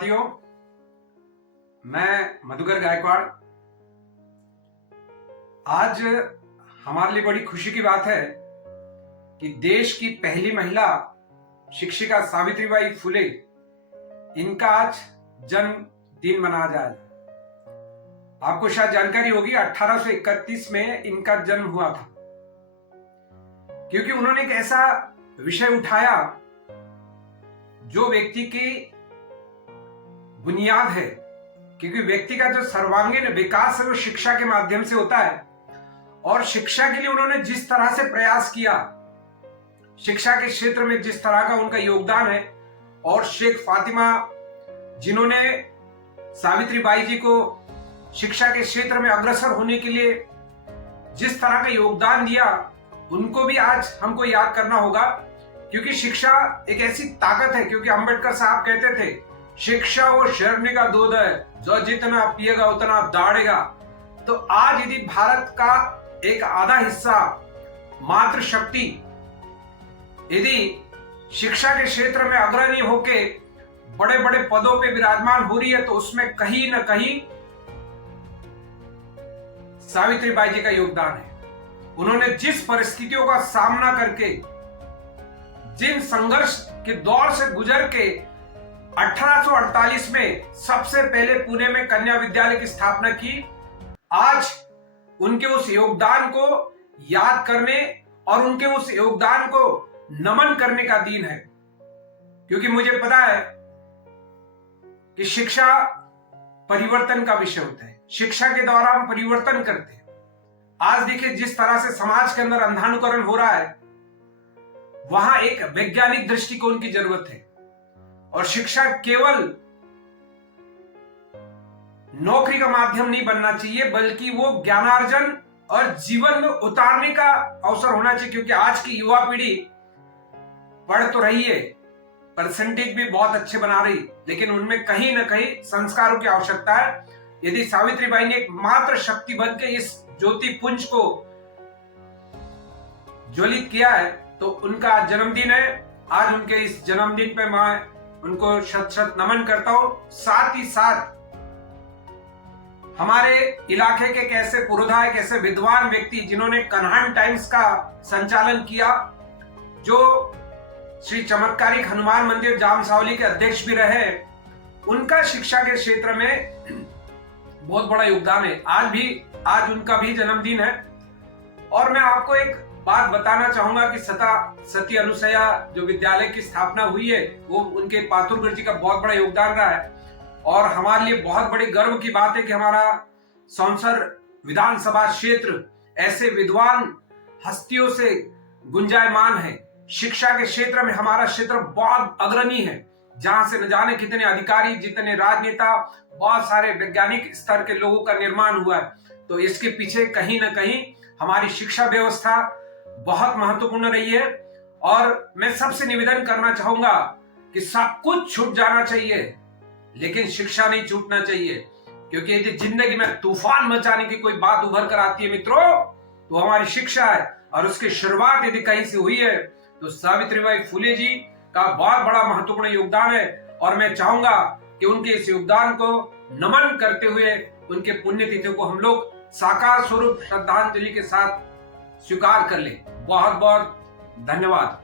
साथियों, मैं मधुकर गायकवाड़। आज हमारे लिए बड़ी खुशी की बात है कि देश की पहली महिला शिक्षिका सावित्रीबाई फुले, इनका आज जन्म दिन मनाया जा रहा है। आपको शायद जानकारी होगी 1831 में इनका जन्म हुआ था, क्योंकि उन्होंने एक ऐसा विषय उठाया जो व्यक्ति की बुनियाद है, क्योंकि व्यक्ति का जो सर्वांगीण विकास है वो शिक्षा के माध्यम से होता है। और शिक्षा के लिए उन्होंने जिस तरह से प्रयास किया, शिक्षा के क्षेत्र में जिस तरह का उनका योगदान है, और शेख फातिमा जिन्होंने सावित्रीबाई जी को शिक्षा के क्षेत्र में अग्रसर होने के लिए जिस तरह का योगदान दिया, उनको भी आज हमको याद करना होगा। क्योंकि शिक्षा एक ऐसी ताकत है, क्योंकि अंबेडकर साहब कहते थे शिक्षा वो शेरनी का दूध है, जो जितना पिएगा उतना दाढ़ेगा। तो आज यदि भारत का एक आधा हिस्सा मातृशक्ति यदि शिक्षा के क्षेत्र में अग्रणी होके बड़े बड़े पदों पे विराजमान हो रही है, तो उसमें कहीं न कहीं सावित्रीबाई जी का योगदान है। उन्होंने जिस परिस्थितियों का सामना करके, जिन संघर्ष के दौर से गुजर के 1848 में सबसे पहले पुणे में कन्या विद्यालय की स्थापना की, आज उनके उस योगदान को याद करने और उनके उस योगदान को नमन करने का दिन है। क्योंकि मुझे पता है कि शिक्षा परिवर्तन का विषय होता है, शिक्षा के द्वारा हम परिवर्तन करते हैं। आज देखिए जिस तरह से समाज के अंदर अंधानुकरण हो रहा है, वहां एक वैज्ञानिक दृष्टिकोण की जरूरत है। और शिक्षा केवल नौकरी का माध्यम नहीं बनना चाहिए, बल्कि वो ज्ञानार्जन और जीवन में उतारने का अवसर होना चाहिए। क्योंकि आज की युवा पीढ़ी पढ़ तो रही है, परसेंटेज भी बहुत अच्छे बना रही, लेकिन उनमें कहीं ना कहीं संस्कारों की आवश्यकता है। यदि सावित्रीबाई ने एक मात्र शक्ति बन के इस ज्योति पुंज को ज्वलित किया है, तो उनका जन्मदिन है। आज उनके इस जन्मदिन पे मैं उनको शत शत नमन करता हूं। साथ ही साथ हमारे इलाके के कैसे पुरोधा, एक ऐसे विद्वान व्यक्ति जिन्होंने कन्हान टाइम्स का संचालन किया, जो श्री चमत्कारिक हनुमान मंदिर जामसावली के अध्यक्ष भी रहे, उनका शिक्षा के क्षेत्र में बहुत बड़ा योगदान है। आज उनका भी जन्मदिन है। और मैं आपको एक बात बताना चाहूंगा कि सती अनुसया जो विद्यालय की स्थापना हुई है, वो उनके पातुरगढ़ जी का बहुत बड़ा योगदान रहा है। और हमारे लिए बहुत बड़े गर्व की बात है कि हमारा सौंसर विधानसभा क्षेत्र ऐसे विद्वान हस्तियों से गुंजायमान है। शिक्षा के क्षेत्र में हमारा क्षेत्र बहुत अग्रणी है, जहां से न जाने कितने अधिकारी, जितने राजनेता, बहुत सारे वैज्ञानिक स्तर के लोगों का निर्माण हुआ है। तो इसके पीछे कहीं ना कहीं हमारी शिक्षा व्यवस्था बहुत महत्वपूर्ण रही है। और मैं सबसे निवेदन करना चाहूंगा कि सब कुछ छूट जाना चाहिए, लेकिन शिक्षा नहीं छूटना चाहिए। क्योंकि यदि जिंदगी में तूफान मचाने की कोई बात उभर कर आती है मित्रों, तो हमारी शिक्षा है। और उसकी शुरुआत यदि कहीं से हुई है, तो सावित्रीबाई फुले जी का बहुत बड़ा महत्वपूर्ण योगदान है। और मैं चाहूंगा कि उनके इस योगदान को नमन करते हुए उनके पुण्यतिथि को हम लोग साकार स्वरूप श्रद्धांजलि के साथ स्वीकार कर लें। बहुत बहुत धन्यवाद।